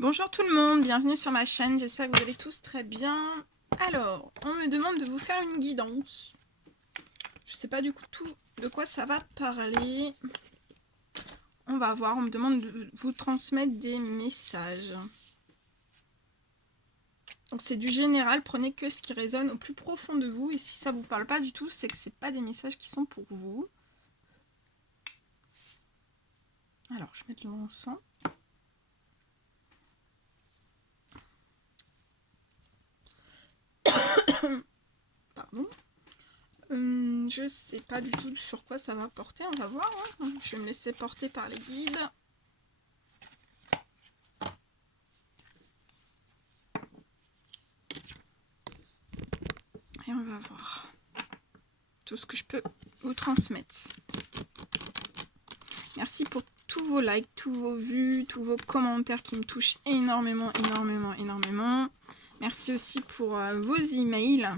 Bonjour tout le monde, bienvenue sur ma chaîne, j'espère que vous allez tous très bien. Alors, on me demande de vous faire une guidance. Je sais pas du tout de quoi ça va parler. On va voir, on me demande de vous transmettre des messages. Donc c'est du général, prenez que ce qui résonne au plus profond de vous. Et si ça vous parle pas du tout, c'est que c'est pas des messages qui sont pour vous. Alors, je vais mettre le encens. Pardon. Je sais pas du tout sur quoi ça va porter, on va voir. Hein. Je vais me laisser porter par les guides. Et on va voir tout ce que je peux vous transmettre. Merci pour tous vos likes, tous vos vues, tous vos commentaires qui me touchent énormément. Merci aussi pour vos emails.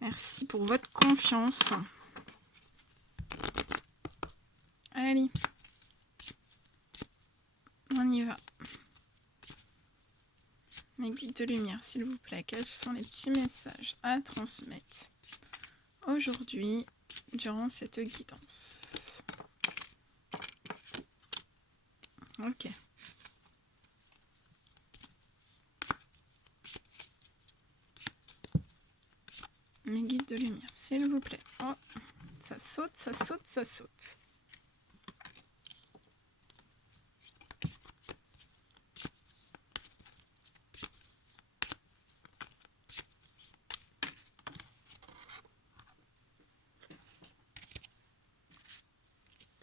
Merci pour votre confiance. Allez, on y va. Mes guides de lumière, s'il vous plaît, quels sont les petits messages à transmettre aujourd'hui durant cette guidance? Ok. Mes guides de lumière, s'il vous plaît. Oh, ça saute, ça saute, ça saute.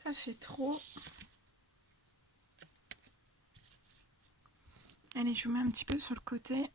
Ça fait trop. Allez, je vous mets un petit peu sur le côté.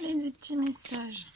Allez, des petits messages.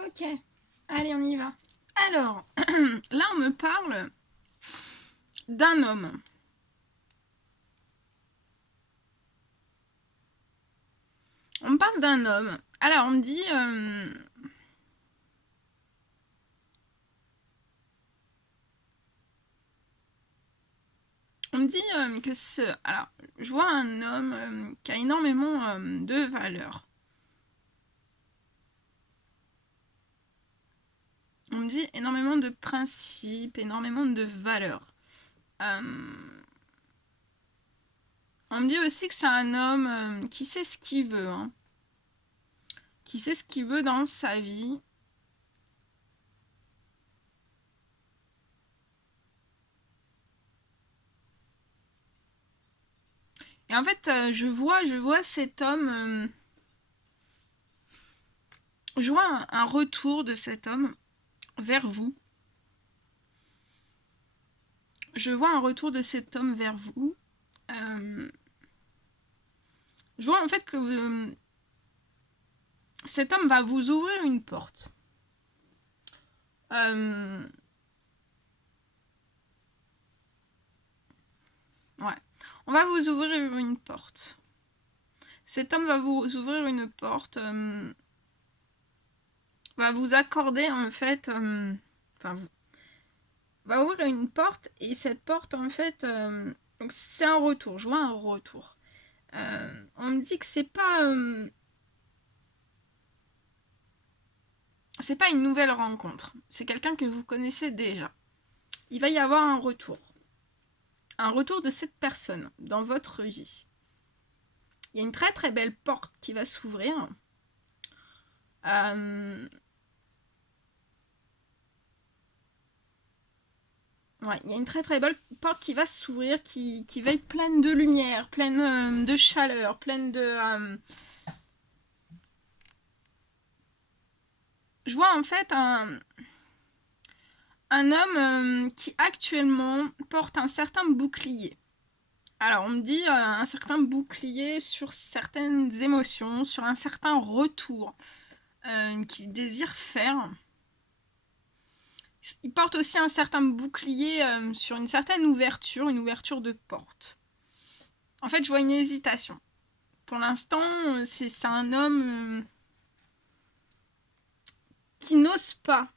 Ok, allez, on y va. Alors, là, on me parle d'un homme. On me parle d'un homme. Alors, on me dit... on me dit que c'est... Alors, je vois un homme qui a énormément de valeur. On me dit énormément de principes, énormément de valeurs. Euh, on me dit aussi que c'est un homme qui sait ce qu'il veut, hein. Qui sait ce qu'il veut dans sa vie. Et en fait, je vois cet homme. Je vois un retour de cet homme vers vous. Je vois un retour de cet homme vers vous. Je vois en fait que cet homme va vous ouvrir une porte. Ouais. On va vous ouvrir une porte. Cet homme va vous ouvrir une porte. Va vous accorder en fait. Enfin, va ouvrir une porte et cette porte en fait. Donc c'est un retour. Je vois un retour. On me dit que c'est pas une nouvelle rencontre. C'est quelqu'un que vous connaissez déjà. Il va y avoir un retour. Un retour de cette personne dans votre vie. Il y a une très très belle porte qui va s'ouvrir. Ouais, il y a une très très belle porte qui va s'ouvrir, qui va être pleine de lumière, pleine de chaleur, pleine de... Je vois en fait un homme qui actuellement porte un certain bouclier. Alors on me dit un certain bouclier sur certaines émotions, sur un certain retour qu'il désire faire. Il porte aussi un certain bouclier sur une certaine ouverture, une ouverture de porte. En fait, je vois une hésitation. Pour l'instant, c'est un homme qui n'ose pas,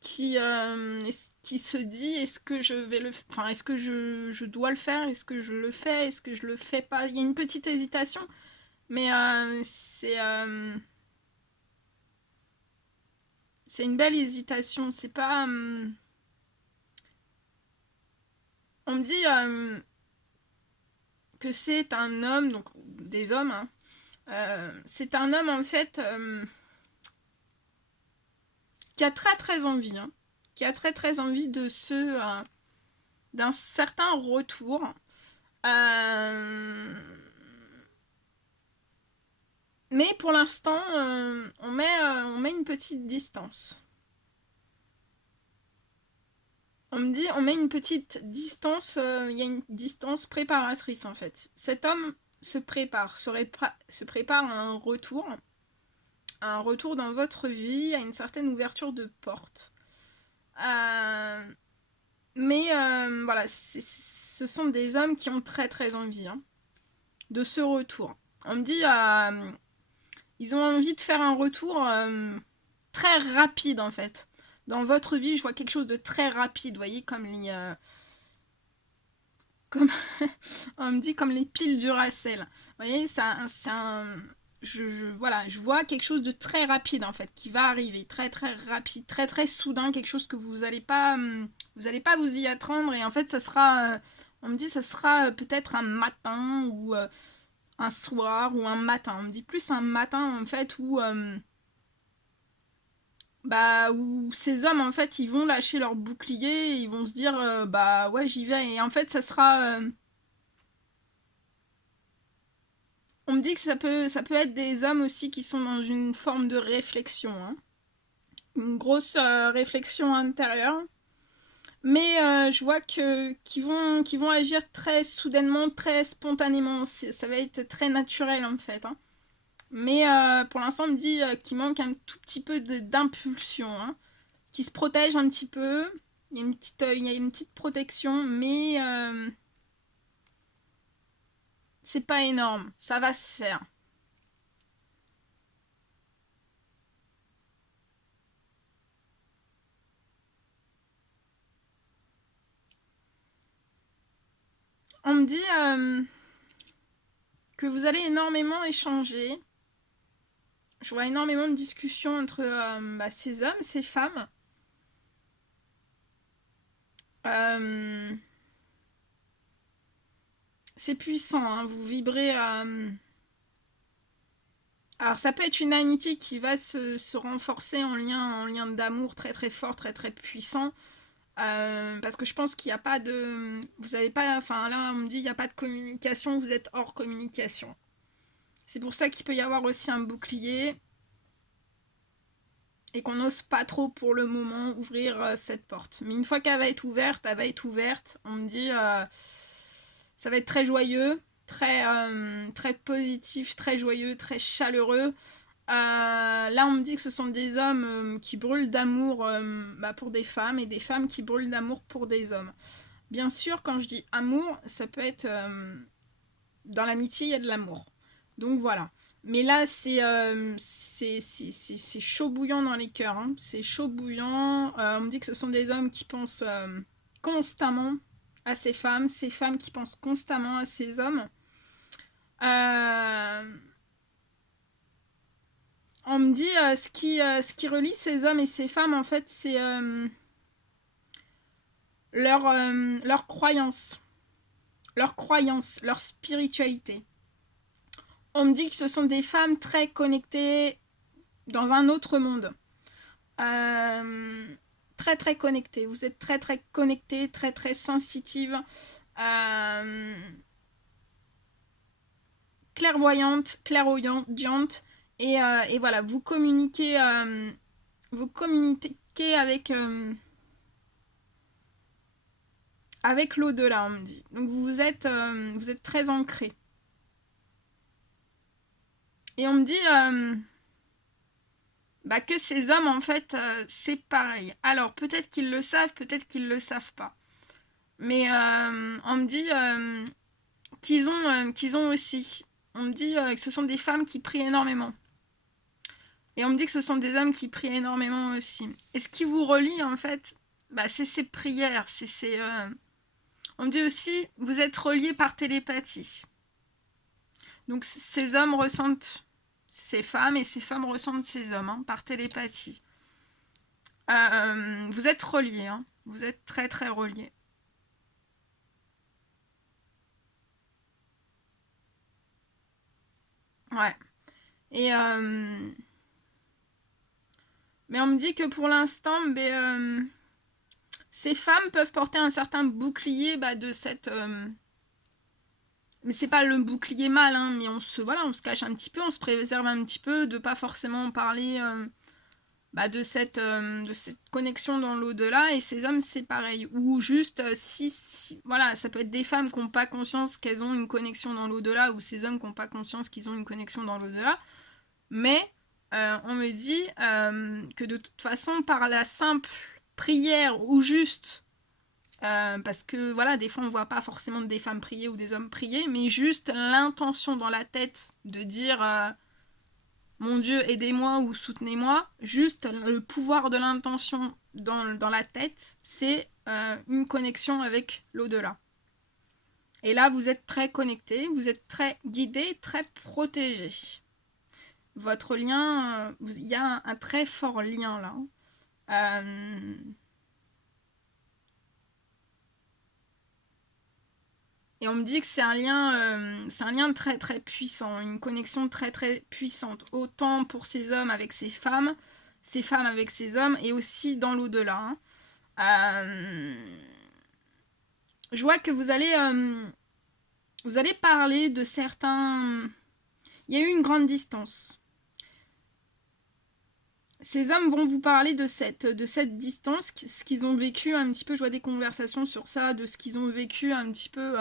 qui se dit est-ce que je vais enfin est-ce que je dois le faire, est-ce que je le fais, est-ce que je le fais pas. Il y a une petite hésitation, mais c'est une belle hésitation. C'est pas on me dit que c'est un homme, donc des hommes, hein. C'est un homme en fait qui a très très envie, hein, qui a très très envie d'un certain retour. Mais pour l'instant, on met une petite distance. On me dit, on met une petite distance, il y a une distance préparatrice en fait. Cet homme se prépare à un retour dans votre vie, à une certaine ouverture de porte. Mais voilà, ce sont des hommes qui ont très très envie, hein, de ce retour. On me dit, ils ont envie de faire un retour très rapide en fait. Dans votre vie, je vois quelque chose de très rapide, vous voyez, comme les... comme on me dit comme les piles Duracell. Vous voyez, voilà, je vois quelque chose de très rapide en fait qui va arriver, très très rapide, très très soudain, quelque chose que vous allez pas vous y attendre et en fait ça sera on me dit ça sera peut-être un matin ou un soir ou un matin. On me dit plus un matin en fait où ces hommes en fait ils vont lâcher leur bouclier et ils vont se dire bah ouais j'y vais et en fait ça sera on me dit que ça peut être des hommes aussi qui sont dans une forme de réflexion, hein. Une grosse réflexion intérieure. Mais je vois qu'ils vont agir très soudainement, très spontanément. Ça va être très naturel en fait, hein. Mais pour l'instant, on me dit qu'il manque un tout petit peu d'impulsion, hein. Qui se protège un petit peu. Il y a une petite protection, mais c'est pas énorme. Ça va se faire. On me dit que vous allez énormément échanger. Je vois énormément de discussions entre ces hommes, ces femmes. c'est puissant, hein, vous vibrez... Alors ça peut être une amitié qui va se renforcer en lien d'amour très très fort, très très puissant. Parce que je pense qu'il n'y a pas de... Vous avez pas... Enfin là on me dit il n'y a pas de communication, vous êtes hors communication. C'est pour ça qu'il peut y avoir aussi un bouclier. Et qu'on n'ose pas trop pour le moment ouvrir cette porte. Mais une fois qu'elle va être ouverte, elle va être ouverte. On me dit ça va être très joyeux, très positif, très joyeux, très chaleureux. Là, on me dit que ce sont des hommes qui brûlent d'amour pour des femmes et des femmes qui brûlent d'amour pour des hommes. Bien sûr, quand je dis amour, ça peut être... dans l'amitié, il y a de l'amour. Donc voilà. Mais là, c'est chaud bouillant dans les cœurs. Hein. C'est chaud bouillant. On me dit que ce sont des hommes qui pensent constamment à ces femmes qui pensent constamment à ces hommes. On me dit ce qui relie ces hommes et ces femmes, en fait, c'est leur croyance, leur spiritualité. On me dit que ce sont des femmes très connectées dans un autre monde. Très très connectées. Vous êtes très très connectées, très très sensitives. Clairvoyantes. Et voilà, vous communiquez avec l'au-delà, on me dit. Donc vous êtes très ancrés. Et on me dit que ces hommes, en fait, c'est pareil. Alors, peut-être qu'ils le savent, peut-être qu'ils le savent pas. Mais on me dit qu'ils ont aussi. On me dit que ce sont des femmes qui prient énormément. Et on me dit que ce sont des hommes qui prient énormément aussi. Et ce qui vous relie, en fait, c'est ces prières. On me dit aussi, vous êtes reliés par télépathie. Donc ces hommes ressentent ces femmes et ces femmes ressentent ces hommes par télépathie. Vous êtes reliés, hein. Vous êtes très très reliés. Ouais. Et mais on me dit que pour l'instant, ces femmes peuvent porter un certain bouclier de cette... Mais c'est pas le bouclier mal, hein, mais on se cache un petit peu, on se préserve un petit peu de pas forcément parler de cette connexion dans l'au-delà. Et ces hommes, c'est pareil. Ou juste, voilà, ça peut être des femmes qui n'ont pas conscience qu'elles ont une connexion dans l'au-delà, ou ces hommes qui n'ont pas conscience qu'ils ont une connexion dans l'au-delà. Mais on me dit que de toute façon, par la simple prière ou juste... parce que voilà, des fois on voit pas forcément des femmes prier ou des hommes prier, mais juste l'intention dans la tête de dire mon Dieu aidez-moi ou soutenez-moi, juste le pouvoir de l'intention dans la tête, c'est une connexion avec l'au-delà. Et là vous êtes très connecté, vous êtes très guidé, très protégé. Votre lien, il y a un très fort lien là. Et on me dit que c'est un lien très très puissant, une connexion très très puissante, autant pour ces hommes avec ces femmes avec ces hommes, et aussi dans l'au-delà. Je vois que vous allez parler de certains... Il y a eu une grande distance. Ces hommes vont vous parler de cette distance, ce qu'ils ont vécu un petit peu. Je vois des conversations sur ça, de ce qu'ils ont vécu un petit peu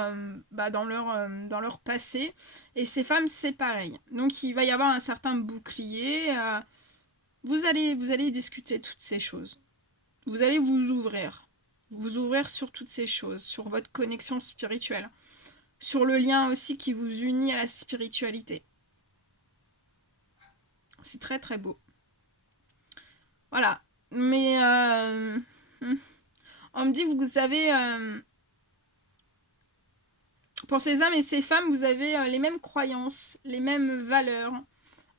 dans leur passé. Et ces femmes, c'est pareil. Donc il va y avoir un certain bouclier. Vous allez discuter toutes ces choses. Vous allez vous ouvrir sur toutes ces choses, sur votre connexion spirituelle, sur le lien aussi qui vous unit à la spiritualité. C'est très très beau. Voilà. Mais on me dit que vous avez... pour ces hommes et ces femmes, vous avez les mêmes croyances, les mêmes valeurs.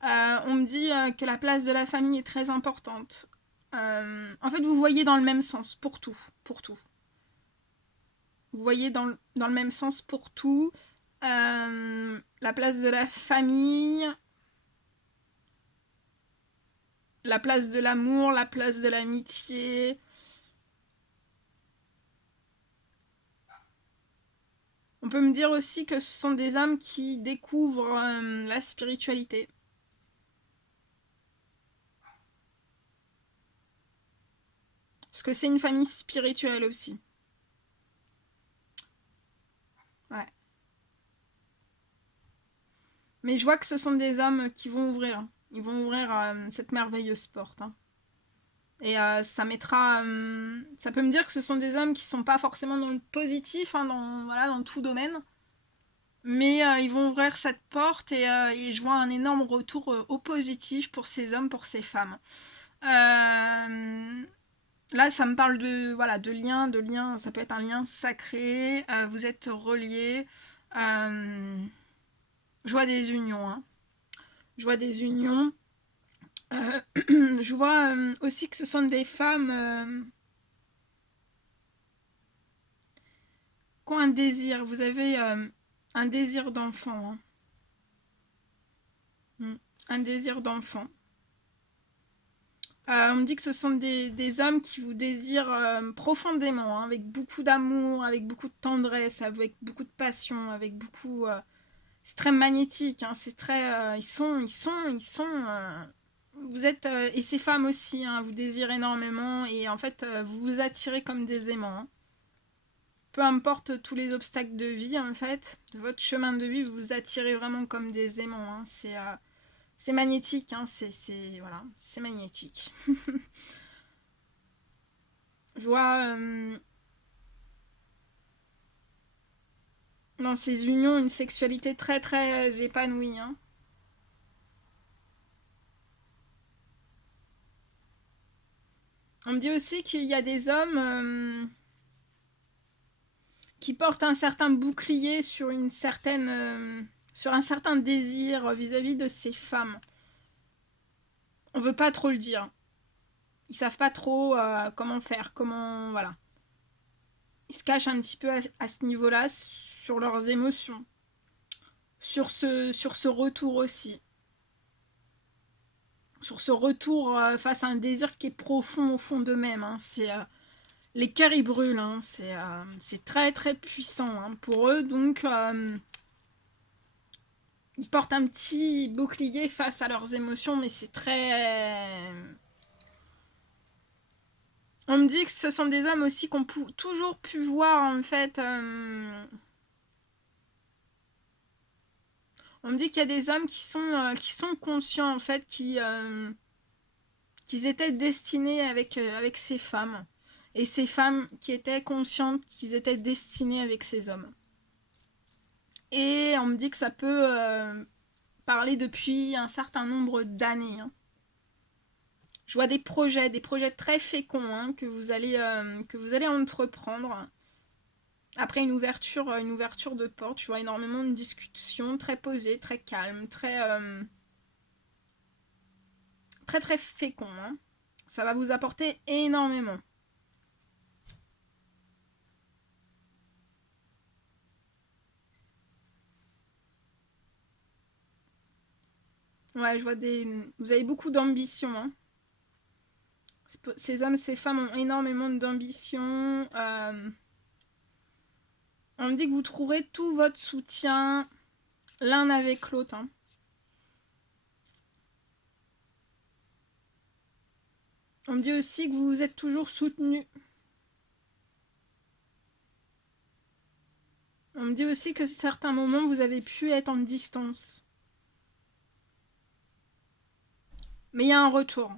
On me dit que la place de la famille est très importante. En fait, vous voyez dans le même sens, pour tout. Vous voyez dans le même sens pour tout. La place de la famille, la place de l'amour, la place de l'amitié. On peut me dire aussi que ce sont des âmes qui découvrent la spiritualité. Parce que c'est une famille spirituelle aussi. Ouais. Mais je vois que ce sont des âmes qui vont ouvrir. Ils vont ouvrir cette merveilleuse porte. Hein. Et ça mettra. Ça peut me dire que ce sont des âmes qui sont pas forcément dans le positif, hein, dans tout domaine. Mais ils vont ouvrir cette porte et je vois un énorme retour au positif pour ces hommes, pour ces femmes. Là, ça me parle de lien. Ça peut être un lien sacré. Vous êtes reliés. Je vois des unions. Hein. Je vois des unions. Je vois aussi que ce sont des femmes qui ont un désir. Vous avez un désir d'enfant. Hein. Un désir d'enfant. On me dit que ce sont des hommes qui vous désirent profondément, hein, avec beaucoup d'amour, avec beaucoup de tendresse, avec beaucoup de passion, avec beaucoup... c'est très magnétique, hein, c'est très... vous êtes... et ces femmes aussi, hein, vous désirent énormément et en fait, vous vous attirez comme des aimants. Hein. Peu importe tous les obstacles de vie, en fait, de votre chemin de vie, vous vous attirez vraiment comme des aimants. Hein. C'est magnétique, hein, voilà, c'est magnétique. Je vois dans ces unions une sexualité très très épanouie. Hein. On me dit aussi qu'il y a des hommes qui portent un certain bouclier sur sur un certain désir vis-à-vis de ces femmes. On veut pas trop le dire. Ils savent pas trop comment faire, voilà. Ils se cachent un petit peu à ce niveau-là sur leurs émotions, sur ce retour aussi. Sur ce retour face à un désir qui est profond au fond d'eux-mêmes. Hein. Les cœurs ils brûlent, hein. C'est très très puissant hein, pour eux. Donc ils portent un petit bouclier face à leurs émotions, mais c'est très... On me dit que ce sont des hommes aussi qu'on a toujours pu voir en fait... On me dit qu'il y a des hommes qui sont conscients en fait, qu'ils étaient destinés avec ces femmes. Et ces femmes qui étaient conscientes qu'ils étaient destinés avec ces hommes. Et on me dit que ça peut parler depuis un certain nombre d'années. Hein. Je vois des projets très féconds hein, que vous allez entreprendre. Après une ouverture de porte, je vois énormément de discussions très posées, très calmes, très très féconds. Hein. Ça va vous apporter énormément. Ouais, je vois vous avez beaucoup d'ambition. Hein. Ces hommes, ces femmes ont énormément d'ambition. On me dit que vous trouverez tout votre soutien l'un avec l'autre. Hein. On me dit aussi que vous êtes toujours soutenus. On me dit aussi que à certains moments, vous avez pu être en distance. Mais il y a un retour.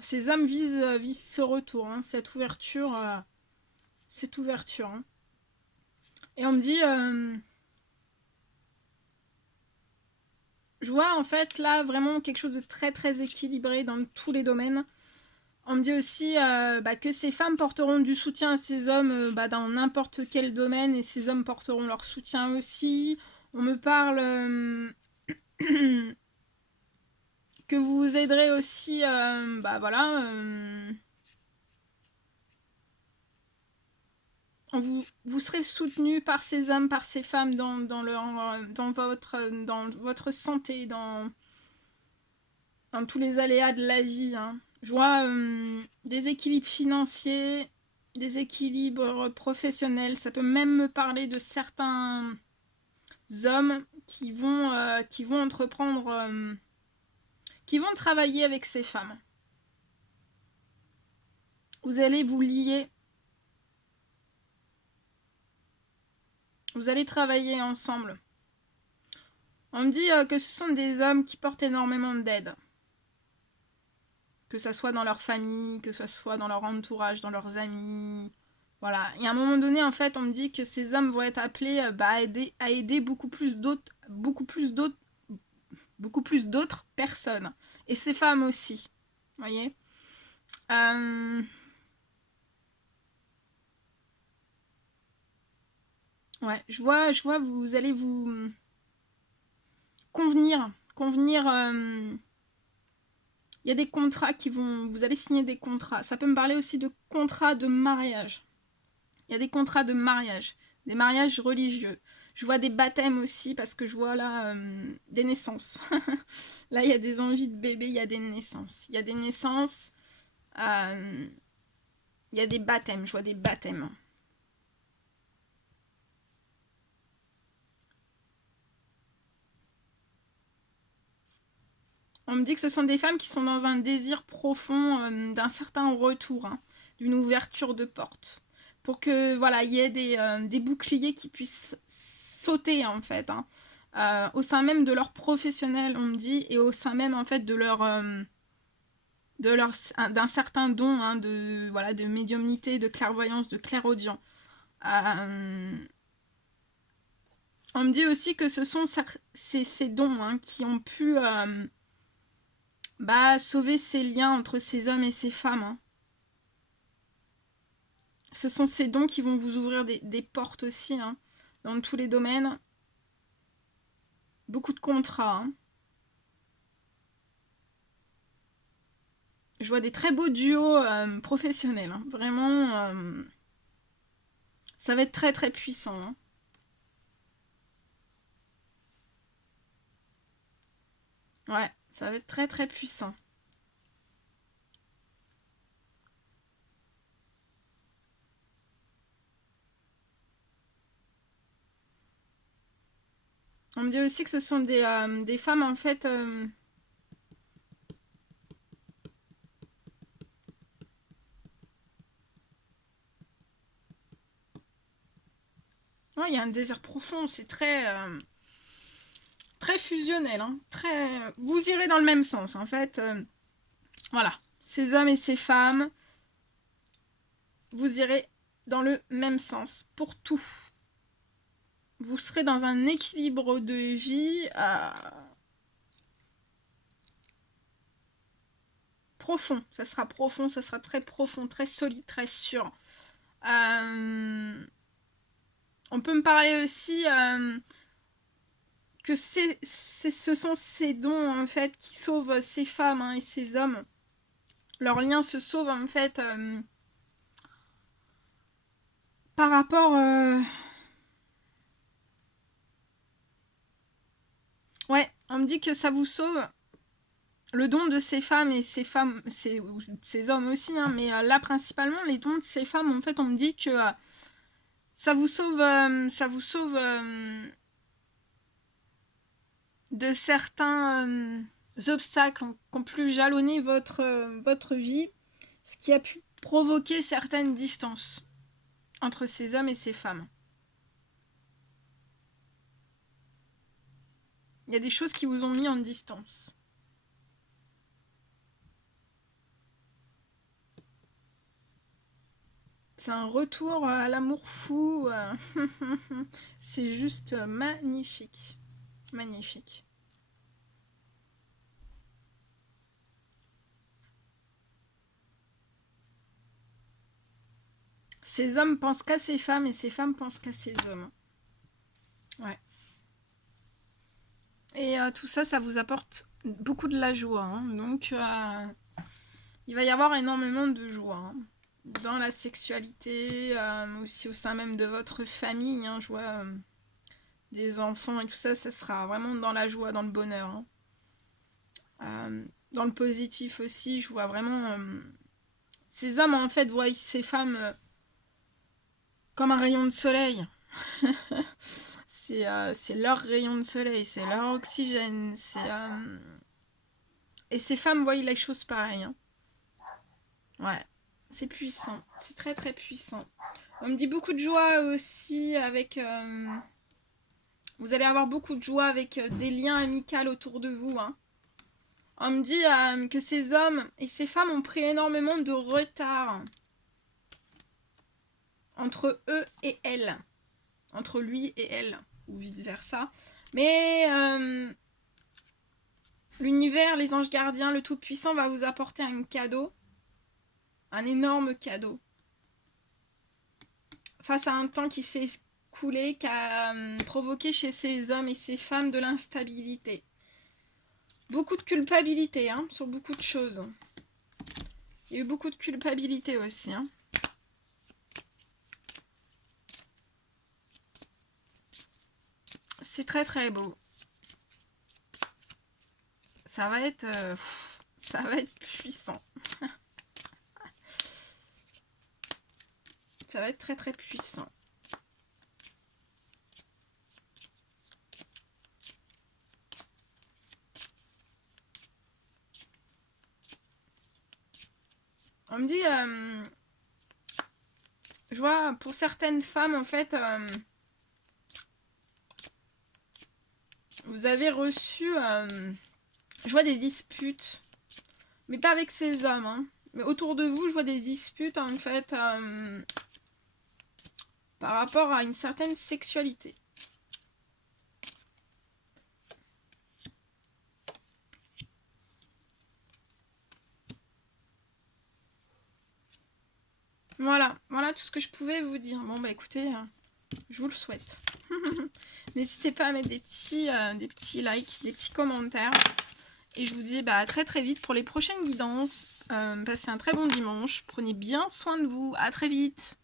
Ces hommes visent ce retour, hein, cette ouverture. Hein. Et on me dit... je vois en fait là vraiment quelque chose de très très équilibré dans tous les domaines. On me dit aussi que ces femmes porteront du soutien à ces hommes dans n'importe quel domaine et ces hommes porteront leur soutien aussi. On me parle que vous aiderez aussi Vous serez soutenu par ces hommes, par ces femmes dans votre santé, dans tous les aléas de la vie. Hein. Je vois des équilibres financiers, des équilibres professionnels. Ça peut même me parler de certains hommes qui vont entreprendre, qui vont travailler avec ces femmes. Vous allez vous lier. Vous allez travailler ensemble. On me dit que ce sont des hommes qui portent énormément d'aide. Que ça soit dans leur famille, que ça soit dans leur entourage, dans leurs amis. Voilà. Et à un moment donné, en fait, on me dit que ces hommes vont être appelés à aider beaucoup plus d'autres personnes. Et ces femmes aussi. Vous voyez Ouais, je vois, vous allez vous convenir. Il y a des contrats vous allez signer des contrats. Ça peut me parler aussi de contrats de mariage. Il y a des contrats de mariage, des mariages religieux. Je vois des baptêmes aussi parce que je vois là des naissances. Là, il y a des envies de bébé, il y a des naissances. Il y a des naissances, il y a des baptêmes, je vois des baptêmes. On me dit que ce sont des femmes qui sont dans un désir profond d'un certain retour, hein, d'une ouverture de porte. Pour que, voilà, il y ait des boucliers qui puissent sauter, en fait, hein, au sein même de leur professionnel, on me dit, et au sein même, en fait, d'un certain don, hein, de médiumnité, de clairvoyance, de clairaudient. On me dit aussi que ce sont ces dons, hein, qui ont pu sauver ces liens entre ces hommes et ces femmes. Hein. Ce sont ces dons qui vont vous ouvrir des portes aussi, hein, dans tous les domaines. Beaucoup de contrats. Hein. Je vois des très beaux duos professionnels. Hein. Vraiment, ça va être très très puissant. Hein. Ouais, ça va être très très puissant. On me dit aussi que ce sont des femmes en fait... Ouais, il y a un désir profond, c'est très fusionnel. Hein. Vous irez dans le même sens en fait. Voilà, ces hommes et ces femmes, vous irez dans le même sens pour tout. Vous serez dans un équilibre de vie profond. Ça sera très profond, très solide, très sûr. On peut me parler aussi que ce sont ces dons en fait qui sauvent ces femmes, hein, et ces hommes. Leur lien se sauve en fait par rapport... Ouais, on me dit que ça vous sauve le don de ces femmes et ces femmes, ces hommes aussi, hein, mais là principalement les dons de ces femmes, en fait on me dit que ça vous sauve de certains obstacles qui ont pu jalonner votre vie, ce qui a pu provoquer certaines distances entre ces hommes et ces femmes. Il y a des choses qui vous ont mis en distance. C'est un retour à l'amour fou. C'est juste magnifique. Magnifique. Ces hommes pensent qu'à ces femmes et ces femmes pensent qu'à ces hommes. Ouais. Et tout ça, ça vous apporte beaucoup de la joie. Hein. Donc, il va y avoir énormément de joie. Hein. dans la sexualité, aussi au sein même de votre famille, hein, je vois des enfants et tout ça, ça sera vraiment dans la joie, dans le bonheur. Hein. Dans le positif aussi, je vois vraiment ces hommes en fait voient ces femmes comme un rayon de soleil. C'est leur rayon de soleil, c'est leur oxygène, et ces femmes voient les choses pareilles. Hein. Ouais, c'est puissant, c'est très très puissant. On me dit beaucoup de joie aussi avec... vous allez avoir beaucoup de joie avec des liens amicaux autour de vous. Hein. On me dit que ces hommes et ces femmes ont pris énormément de retard entre eux et elle. Entre lui et elle, ou vice versa. Mais l'univers, les anges gardiens, le Tout-Puissant va vous apporter un cadeau. Un énorme cadeau. Face à un temps qui s'est écoulé, qui a provoqué chez ces hommes et ces femmes de l'instabilité. Beaucoup de culpabilité, hein, sur beaucoup de choses. Il y a eu beaucoup de culpabilité aussi, hein. C'est très très beau. Ça va être puissant. Ça va être très très puissant. On me dit, je vois pour certaines femmes en fait, vous avez reçu, je vois des disputes, mais pas avec ces hommes, hein. Mais autour de vous, je vois des disputes en fait par rapport à une certaine sexualité. Voilà tout ce que je pouvais vous dire. Bon bah écoutez, je vous le souhaite. N'hésitez pas à mettre des petits likes, des petits commentaires. Et je vous dis à très très vite pour les prochaines guidances. Passez un très bon dimanche. Prenez bien soin de vous. À très vite.